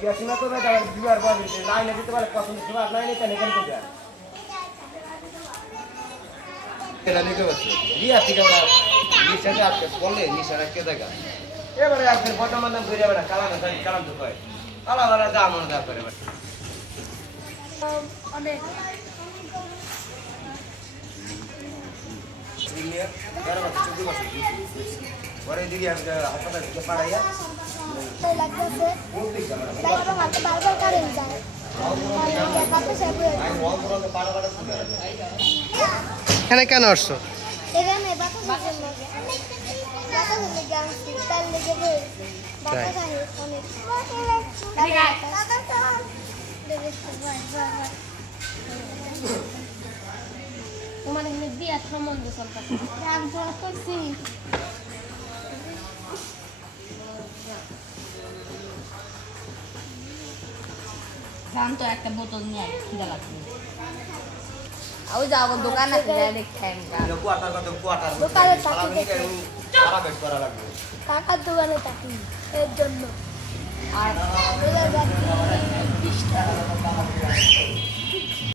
বিয়া সীমা তো ভাই যাবার বিয়ার বাড়ি লাইনে দিতে পারে পছন্দ সীমা লাইনে কেন কেন দিতে এটা নিতে পারছে বিয়া থেকে ওরা নিশাটা আজকে বললে নিশাটা কে দেখা এবারে আজকে বর্তমান দাম ঘুরে বেড়া কালাম কালাম তো কয় কালাম দাম মনে দাম করে অনেক পরে দিকে হাসপাতাল থেকে পাড়াইয়া এখানে কেন আসছো? তোমার এখানে বিয়ার সম্বন্ধ চলতেছে করছি জান তো একটা বোতল নিয়ে খিদা লাগবে আও যাও দোকান আছে দেখেন কোয়ার্টার কত কোয়ার্টার দোকানে সারা বেশ করা লাগবে কাকার দোকানে থাকি এর জন্য আর